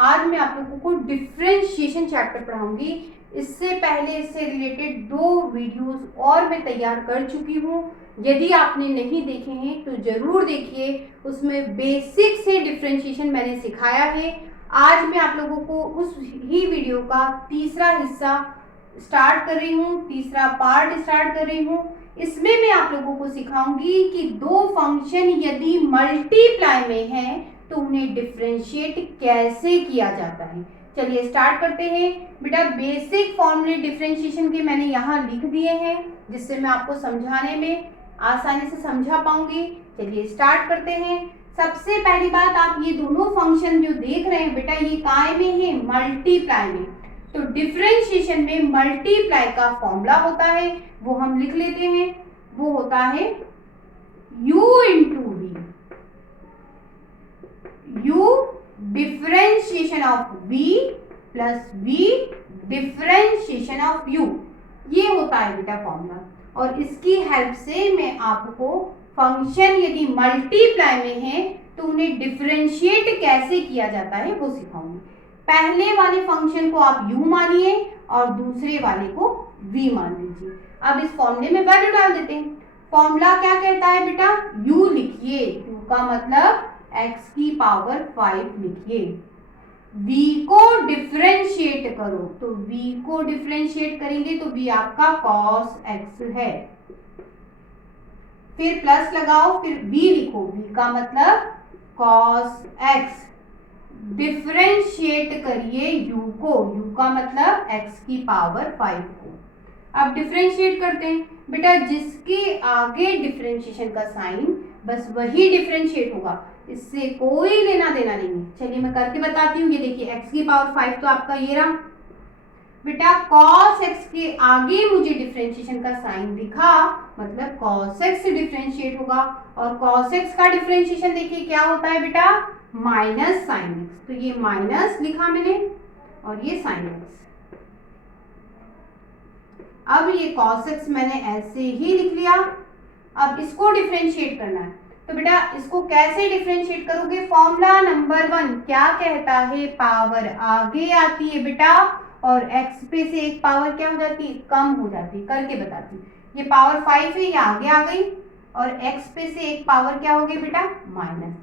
आज मैं आप लोगों को डिफरेंशिएशन चैप्टर पढ़ाऊंगी। इससे पहले इससे रिलेटेड 2 वीडियोस और मैं तैयार कर चुकी हूँ। यदि आपने नहीं देखे हैं तो जरूर देखिए, उसमें बेसिक से डिफरेंशिएशन मैंने सिखाया है। आज मैं आप लोगों को उस ही वीडियो का तीसरा हिस्सा स्टार्ट कर रही हूँ, तीसरा पार्ट स्टार्ट कर रही हूँ। इसमें मैं आप लोगों को सिखाऊंगी कि 2 फंक्शन यदि मल्टीप्लाई में हैं तो उन्हें डिफरेंशिएट कैसे किया जाता है। चलिए स्टार्ट करते हैं। बेटा बेसिक फॉर्मूले डिफरेंशिएशन के मैंने यहाँ लिख दिए हैं, जिससे मैं आपको समझाने में आसानी से समझा पाऊंगी। चलिए स्टार्ट करते हैं। सबसे पहली बात, आप ये दोनों फंक्शन जो देख रहे हैं बेटा, ये काय में है? मल्टीप्लाई में। तो डिफरेंशिएशन में मल्टीप्लाई का फॉर्मूला होता है, वो हम लिख लेते हैं। वो होता है u into v. u differentiation of v plus v differentiation of u, ये होता है बेटा फॉर्मूला। और इसकी हेल्प से मैं आपको फंक्शन यदि मल्टीप्लाई में है तो उन्हें डिफरेंशिएट कैसे किया जाता है वो सिखाऊंगी। पहले वाले फंक्शन को आप u मानिए और दूसरे वाले को v मान लीजिए। अब इस फॉर्मूले में वैल्यू डाल देते हैं। फॉर्मूला क्या कहता है बेटा? u लिखिए, u का मतलब x की पावर 5 लिखिए। v को डिफरेंशिएट करो, तो v को डिफरेंशिएट करेंगे तो v आपका cos x है। फिर प्लस लगाओ, फिर v लिखो, v का मतलब cos x। डिफरेंशिएट करिए u को, u का मतलब x की पावर 5 को। अब डिफरेंशिएट करते हैं बेटा, जिसके आगे डिफरेंशिएशन का साइन बस वही डिफरेंशिएट होगा, इससे कोई लेना देना नहीं है। चलिए मैं करके बताती हूँ। ये देखिए x की पावर 5 तो आपका ये रहा बेटा। cos x के आगे मुझे डिफरेंशिएशन का साइन दिखा, मतलब cos x से डिफरेंशिएट होगा। और cos x का डिफरेंशिएशन देखिए क्या होता है बेटा? Minus sine x। तो ये माइनस लिखा मैंने और ये साइन x। अब ये cos x मैंने ऐसे ही लिख लिया। अब इसको डिफरेंशिएट करना है, तो बेटा इसको कैसे डिफरेंशिएट करोगे? फॉर्मूला नंबर 1 क्या कहता है? पावर आगे आती है बेटा और x पे से एक पावर क्या हो जाती है? कम हो जाती है। करके बताती हूँ। ये पावर 5 है, ये आगे आ गई और x पे से एक पावर क्या हो गई बेटा? माइनस।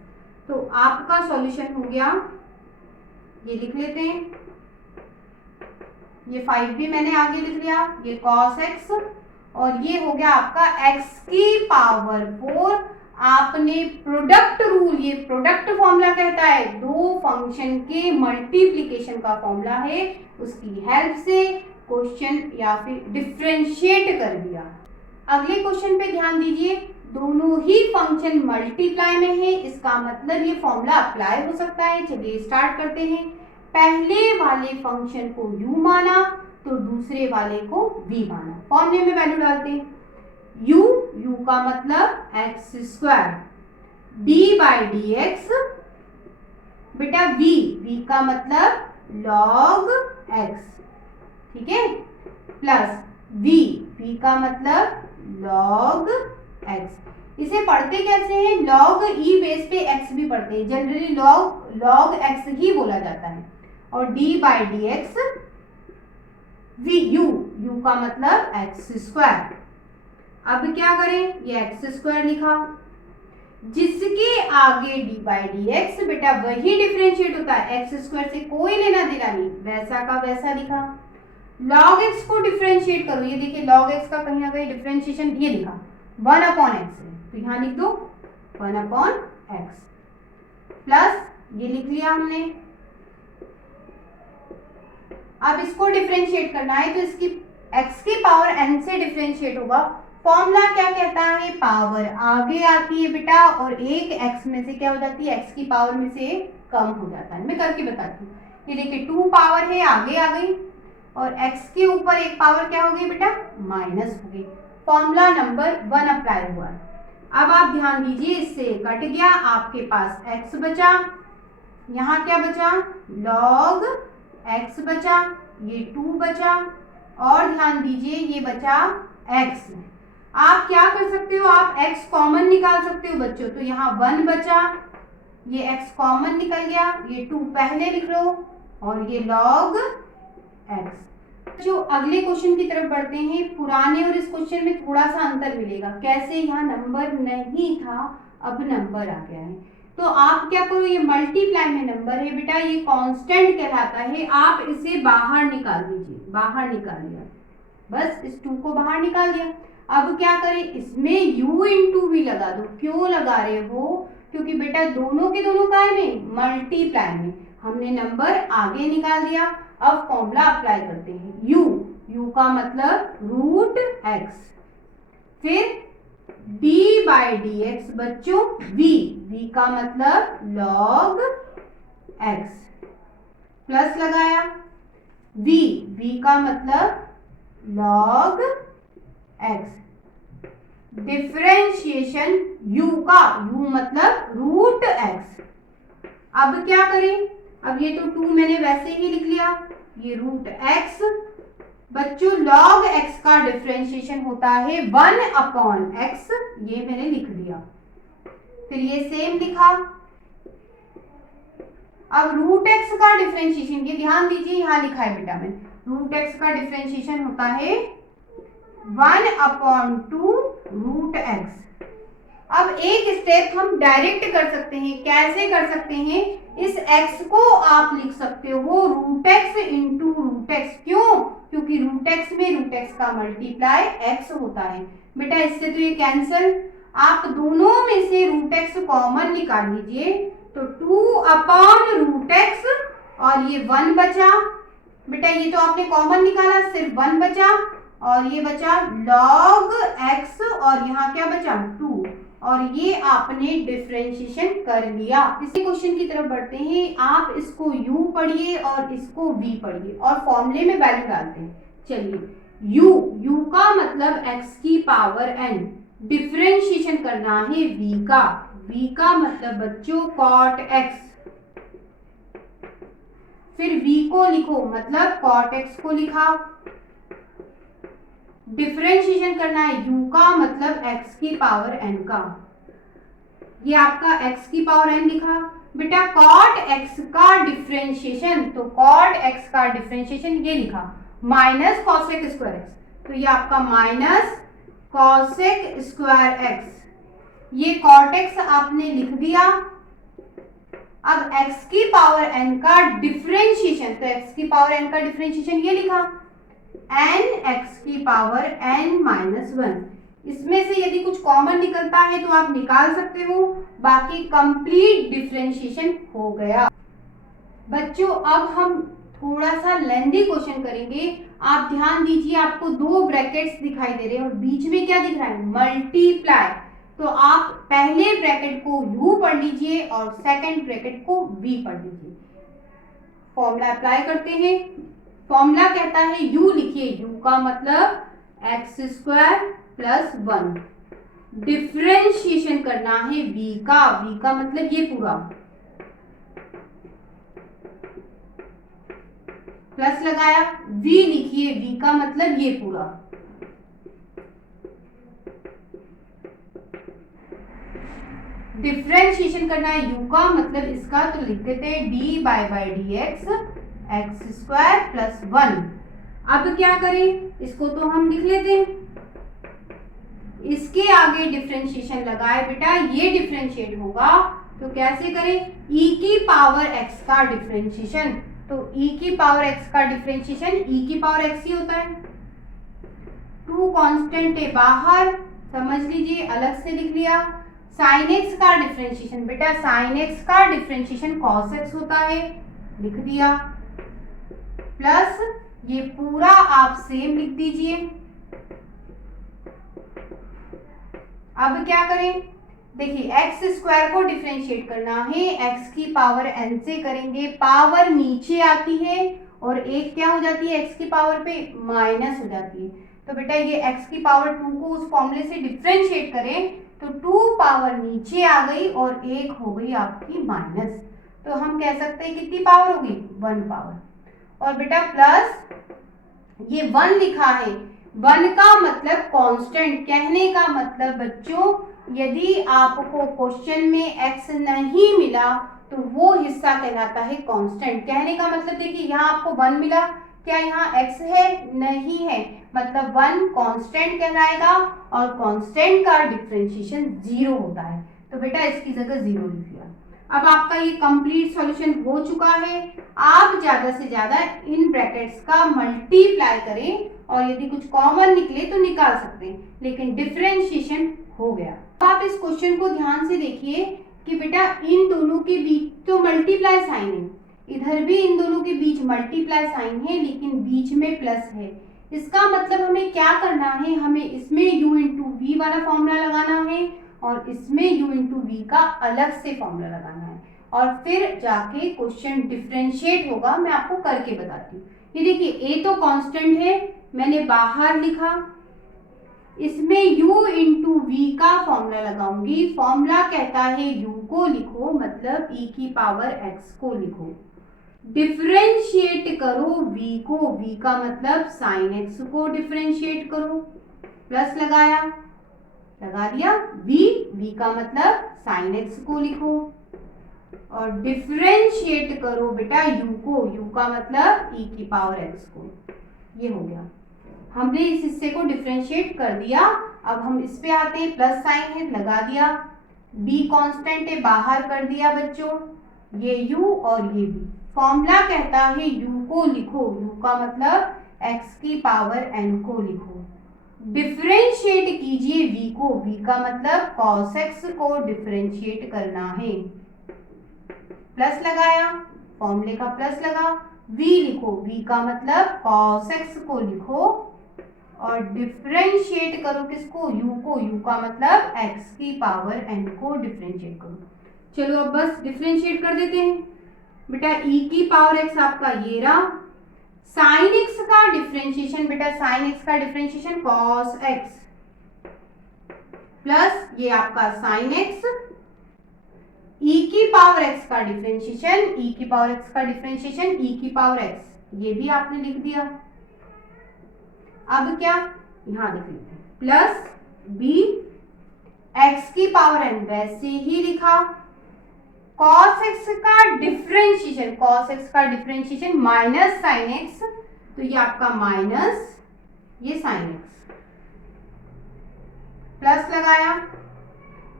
तो आपका सॉल्यूशन हो गया, ये लिख लेते हैं। ये 5 भी मैंने आगे लिख लिया, ये cos x, और ये हो गया आपका x की पावर 4। आपने प्रोडक्ट रूल, ये प्रोडक्ट फॉर्मूला कहता है, 2 फंक्शन के मल्टीप्लिकेशन का फॉर्मूला है, उसकी हेल्प से क्वेश्चन या फिर डिफरेंशिएट कर दिया। अगले क्वेश्चन पे ध्यान दीजिए। दोनों ही फंक्शन मल्टीप्लाई में है, इसका मतलब ये फॉर्मूला अप्लाई हो सकता है। चलिए स्टार्ट करते हैं। पहले वाले फंक्शन को u माना तो दूसरे वाले को v माना। फॉर्मूले में वैल्यू डालते हैं। u का मतलब x square, d by D x बेटा v का मतलब log x, ठीक है, प्लस v का मतलब log x। इसे पढ़ते कैसे हैं? log e बेस पे x भी पढ़ते हैं, जनरली log x ही बोला जाता है। और d by D x u का मतलब एक्स स्क्वायर। अब क्या करें? ये एक्स स्क्वायर लिखा, जिसके आगे d बाई डी एक्स बेटा वही डिफरेंशिएट होता है, एक्स स्क्वायर से कोई लेना देना नहीं, वैसा का वैसा लिखा। log x को डिफरेंशिएट करो, ये देखिए log x का कहीं ना कहीं डिफरेंशिएशन ये लिखा 1 अपॉन एक्स है, तो यहाँ लिख दो 1 अपॉन एक्स, प्लस ये लिख लिया हमने। अब इसको डिफरेंशिएट करना है तो इसकी x की पावर n से डिफरेंशिएट होगा। फॉर्मूला क्या कहता है? पावर आगे आती है बेटा और एक x में से क्या हो जाती है? x की पावर में से कम हो जाता है। मैं करके बताती हूँ। ये देखिए 2 पावर है, आगे आ गई और x के ऊपर एक पावर क्या हो गई बेटा? माइनस हो गई। फॉर्मूला नंबर 1 अप्लाई हुआ। अब आप ध्यान दीजिए, इससे कट गया, आपके पास x बचा, यहाँ क्या बचा? log x बचा, ये 2 बचा, और ध्यान दीजिए ये बचा x। आप क्या कर सकते हो? आप x कॉमन निकाल सकते हो बच्चों, तो यहाँ 1 बचा, ये x कॉमन निकल गया, ये 2 पहले लिख लो और ये log x। जो अगले क्वेश्चन की तरफ बढ़ते हैं, पुराने और इस क्वेश्चन में थोड़ा सा अंतर मिलेगा। कैसे? यहाँ नंबर नहीं था, अब नंबर आ गया है। तो आप क्या करो, ये मल्टीप्लाई में नंबर है बेटा, ये कांस्टेंट कहलाता है, आप इसे बाहर निकाल दीजिए। बाहर निकाल दिया, बस इस 2 को बाहर निकाल दिया। अब क्या करें, इसमें u इंटू v लगा दो। क्यों लगा रहे हो? क्योंकि बेटा दोनों के दोनों काय में, मल्टीप्लाई में। हमने नंबर आगे निकाल दिया। अब फॉर्मूला अप्लाई करते हैं। u का मतलब रूट x, फिर d बाई डी एक्स बच्चों, v का मतलब log x, प्लस लगाया, v का मतलब log x, डिफरेंशिएशन u का, u मतलब रूट x। अब क्या करें, अब ये तो 2 मैंने वैसे ही लिख लिया, ये रूट x बच्चों, log x का डिफरेंशिएशन होता है 1 अपॉन x, ये मैंने लिख दिया। फिर ये सेम लिखा। अब रूट x का डिफरेंशिएशन, ये ध्यान दीजिए यहाँ लिखा है बेटा मैंने, रूट x का डिफरेंशिएशन होता है 1 अपॉन 2 रूट x। अब एक स्टेप हम डायरेक्ट कर सकते हैं। कैसे कर सकते हैं? इस x को आप लिख सकते हो root x into root x। क्यों? क्योंकि रूट x में रूट x का मल्टीप्लाई x होता है। बेटा इससे तो ये कैंसल, आप दोनों में से रूट x कॉमन निकाल लीजिए, तो 2 अपॉन रूट x और ये 1 बचा। बेटा ये तो आपने कॉमन निकाला, सिर्फ 1 बचा और ये बचा log x और यहाँ क्या बचा 2, और ये आपने डिफरेंशिएशन कर लिया। इसी क्वेश्चन की तरफ बढ़ते हैं। आप इसको u पढ़िए और इसको v पढ़िए और फॉर्मूले में वैल्यू डालते हैं। चलिए u का मतलब x की पावर n, डिफरेंशिएशन करना है v का मतलब बच्चों cot x, फिर v को लिखो मतलब cot x को लिखा, डिफरेंशिएशन करना है u का मतलब x की पावर n का, ये आपका x की पावर n लिखा। बेटा cot x का डिफरेंशिएशन, तो cot x का डिफरेंशिएशन ये लिखा माइनस cosec स्क्वायर x, तो ये आपका माइनस cosec स्क्वायर x, ये cot x आपने लिख दिया। अब x की पावर n का डिफरेंशिएशन, तो x की पावर n का डिफरेंशिएशन ये लिखा n x की पावर n माइनस 1। इसमें से यदि कुछ कॉमन निकलता है तो आप निकाल सकते हो, बाकी कंप्लीट डिफरेंशिएशन हो गया। बच्चों अब हम थोड़ा सा लेंथी क्वेश्चन करेंगे। आप ध्यान दीजिए, आपको 2 ब्रैकेट्स दिखाई दे रहे हैं और बीच में क्या दिख रहा है, मल्टीप्लाई। तो आप पहले ब्रैकेट को u पढ़ लीजिए और सेकंड ब्रैकेट को v पढ़ लीजिए। फॉर्मूला अप्लाई करते हैं। फॉर्मूला कहता है u लिखिए, u का मतलब x स्क्वायर प्लस 1, डिफरेंशिएशन करना है v का मतलब ये पूरा, प्लस लगाया, v लिखिए, v का मतलब ये पूरा, डिफरेंशिएशन करना है u का मतलब इसका, तो लिख देते हैं d by D x x square plus 1। अब क्या करें, इसको तो हम लिख लेते हैं, इसके आगे डिफरेंशिएशन लगाए। बेटा ये डिफरेंशिएट होगा तो कैसे करें, e की पावर x का डिफरेंशिएशन, तो e की पावर x का डिफरेंशिएशन e की पावर x ही होता है। 2 कांस्टेंट है बाहर, समझ लीजिए, अलग से लिख लिया। साइन x का डिफरेंशिएशन, बेटा साइन x का डिफरेंशिएशन cos x होता है, लिख दिया, प्लस ये पूरा आप सेम लिख दीजिए। अब क्या करें, देखिए एक्स स्क्वायर को डिफरेंशिएट करना है, x की पावर n से करेंगे, पावर नीचे आती है और एक क्या हो जाती है, x की पावर पे माइनस हो जाती है। तो बेटा ये x की पावर 2 को उस फॉर्मूले से डिफरेंशिएट करें तो 2 पावर नीचे आ गई और एक हो गई आपकी माइनस, तो हम कह सकते हैं कितनी पावर होगी, 1 पावर। और बेटा प्लस ये 1 लिखा है, 1 का मतलब कांस्टेंट, कहने का मतलब बच्चों यदि आपको क्वेश्चन में x नहीं मिला तो वो हिस्सा कहलाता है कांस्टेंट। कहने का मतलब देखिए यहाँ आपको 1 मिला, क्या यहाँ x है? नहीं है, मतलब 1 कांस्टेंट कहलाएगा और कांस्टेंट का डिफरेंशिएशन 0 होता है, तो बेटा इसकी जगह 0 लिख लिया। अब आपका ये कंप्लीट सॉल्यूशन हो चुका है। आप ज्यादा से ज्यादा इन ब्रैकेट्स का मल्टीप्लाई करें और यदि कुछ कॉमन निकले तो निकाल सकते हैं, लेकिन डिफरेंशिएशन हो गया। अब आप इस क्वेश्चन को ध्यान से देखिए कि बेटा इन दोनों के बीच तो मल्टीप्लाई साइन है, इधर भी इन दोनों के बीच मल्टीप्लाई साइन है, लेकिन बीच में प्लस है। इसका मतलब हमें क्या करना है, हमें इसमें u इंटू वी वाला फॉर्मूला लगाना है और इसमें u इंटू वी का अलग से फॉर्मूला लगाना है, और फिर जाके क्वेश्चन डिफरेंशिएट होगा। मैं आपको करके बताती हूँ। ये देखिए a तो कांस्टेंट है, मैंने बाहर लिखा, इसमें u इंटू वी का फॉर्मूला लगाऊंगी। फॉर्मूला कहता है u को लिखो, मतलब e की पावर x को लिखो, डिफरेंशिएट करो v को, v का मतलब साइन x को डिफरेंशिएट करो, प्लस लगाया, लगा दिया, v का मतलब साइन x को लिखो, और डिफरेंशिएट करो बेटा u को, u का मतलब e की पावर x को। ये हो गया, हमने इस हिस्से को डिफरेंशिएट कर दिया। अब हम इस पे आते हैं, प्लस साइन है, लगा दिया, b कांस्टेंट है, बाहर कर दिया बच्चों, ये u और ये v। फॉर्मूला कहता है u को लिखो, u का मतलब x की पावर n को लिखो, डिफरेंशिएट कीजिए v को, v का मतलब cos x को डिफरेंशिएट करना है, प्लस लगाया, फॉर्मूले का प्लस लगा, v लिखो, v का मतलब cos x को लिखो और डिफरेंशिएट करो किसको, u को, u का मतलब x की पावर n को डिफरेंशिएट करो। चलो अब बस डिफरेंशिएट कर देते हैं बेटा। e की पावर x आपका ये रहा, साइन x का डिफरेंशिएशन बेटा, साइन x का डिफरेंशिएशन cos x प्लस ये आपका साइन x, e की पावर x का डिफरेंशिएशन, e की पावर x का डिफरेंशिएशन e की पावर x, ये भी आपने लिख दिया। अब क्या, यहां लिख लेते हैं, प्लस b x की पावर n वैसे ही लिखा, cos x का डिफरेंशिएशन, cos x का डिफरेंशिएशन माइनस साइन x, तो ये आपका माइनस ये साइन x, प्लस लगाया,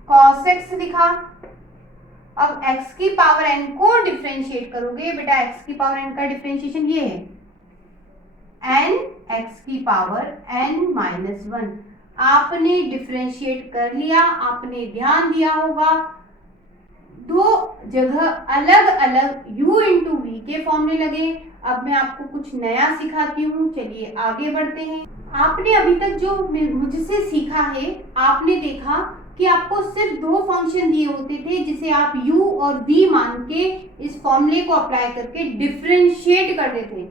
cos x लिखा। अब x की पावर n को डिफरेंशिएट करोगे बेटा, x की पावर n का डिफरेंशिएशन ये है n x की पावर n माइनस 1। आपने डिफरेंशिएट कर लिया, आपने ध्यान दिया होगा दो जगह अलग अलग u इंटू वी के फॉर्मूले लगे। अब मैं आपको कुछ नया सिखाती हूँ, चलिए आगे बढ़ते हैं। आपने अभी तक जो मुझसे सीखा है, आपने देखा कि आपको सिर्फ दो फंक्शन दिए होते थे जिसे आप u और v मान के इस फॉर्मूले को अप्लाई करके डिफरेंशिएट कर देते थे।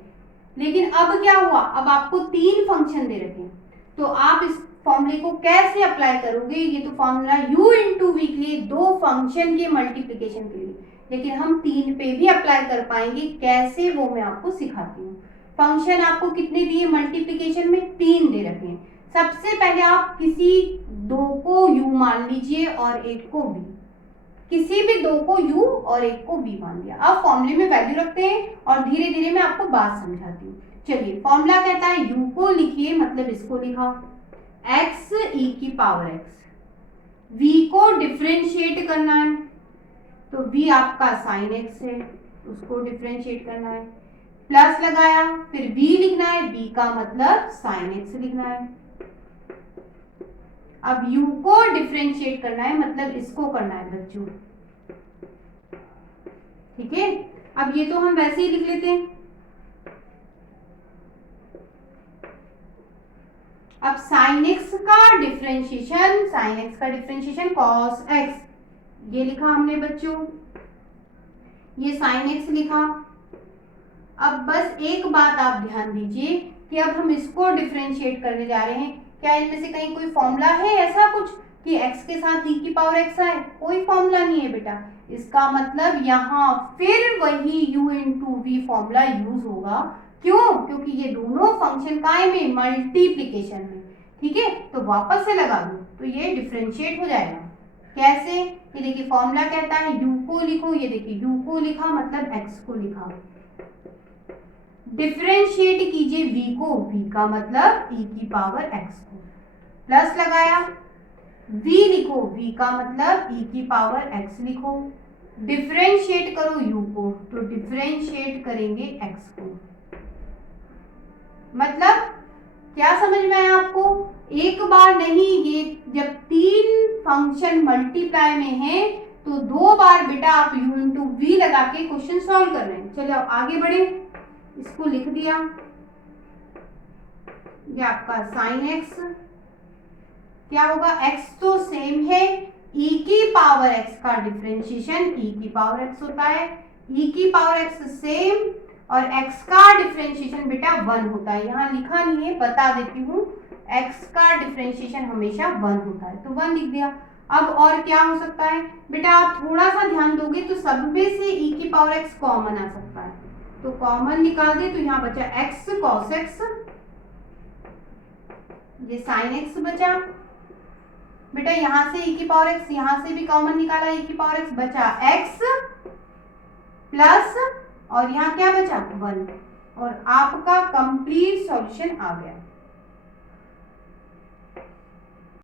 लेकिन अब क्या हुआ, अब आपको तीन फंक्शन दे रखे हैं, तो आप इस फॉर्मूले को कैसे अप्लाई करोगे। ये तो फॉर्मूला u इंटू वी के लिए, दो फंक्शन के मल्टीप्लिकेशन के लिए, लेकिन हम तीन पे भी अप्लाई कर पाएंगे, कैसे वो मैं आपको सिखाती हूँ। फंक्शन आपको कितने दिए मल्टीप्लिकेशन में, तीन दे रखे हैं। सबसे पहले आप किसी दो को u मान लीजिए और एक को v, किसी भी दो को u और एक को v मान लिया। अब फॉर्मूले में वैल्यू रखते हैं और धीरे धीरे मैं आपको बात समझाती हूँ। चलिए, फॉर्मूला कहता है u को लिखिए, मतलब इसको लिखा, x e की पावर x, v को डिफरेंशिएट करना है, तो v आपका साइन x है, उसको डिफरेंशिएट करना है, प्लस लगाया, फिर v लिखना है, v का मतलब साइन x लिखना है। अब u को डिफरेंशिएट करना है, मतलब इसको करना है बच्चों, ठीक है। अब ये तो हम वैसे ही लिख लेते हैं। अब साइन x का डिफरेंशिएशन, साइन x का डिफरेंशिएशन cos x, ये लिखा हमने बच्चों, ये साइन x लिखा। अब बस एक बात आप ध्यान दीजिए कि अब हम इसको डिफरेंशिएट करने जा रहे हैं। क्या इनमें से कहीं कोई फॉर्मूला है ऐसा कुछ कि x के साथ e की पावर x आए? कोई फॉर्मूला नहीं है बेटा। इसका मतलब यहाँ फिर वही u into v formula use होगा। क्यों? क्योंकि ये दोनों फंक्शन काय में, मल्टीप्लिकेशन में, ठीक है। तो वापस से लगा दो तो ये डिफरेंशिएट हो जाएगा। कैसे? ये देखिए फॉर्मूला कहता है u को लिखो, ये देखिए u को लिखा मतलब x को लिखा, डिफरेंशिएट कीजिए v को, v का मतलब e की पावर x को, प्लस लगाया, v लिखो, v का मतलब e की पावर x लिखो, डिफरेंशिएट करो u को, तो डिफरेंशिएट करेंगे x को। मतलब क्या समझ में आया आपको? एक बार नहीं, ये जब 3 फंक्शन मल्टीप्लाई में है तो 2 बार बेटा आप u इंटू वी लगा के क्वेश्चन सॉल्व कर रहे हैं। चलो आगे बढ़े, इसको लिख दिया, ये आपका साइन x क्या होगा, x तो सेम है, e की पावर x का डिफरेंशिएशन e की पावर x होता है, e की पावर x सेम और x का डिफरेंशिएशन बेटा 1 होता है। यहाँ लिखा नहीं है, बता देती हूँ, x का डिफरेंशिएशन हमेशा 1 होता है, तो 1 लिख दिया। अब और क्या हो सकता है बेटा, आप थोड़ा सा ध्यान दोगे तो सब में से e की पावर x कॉमन आ सकता है, तो कॉमन निकाल दे तो यहाँ बचा x cos x, ये sin x बचा बेटा, यहाँ से e की पावर x, यहाँ से भी कॉमन निकाला e की पावर x, बचा x प्लस और यहाँ क्या बचा 1, और आपका कंप्लीट सॉल्यूशन आ गया।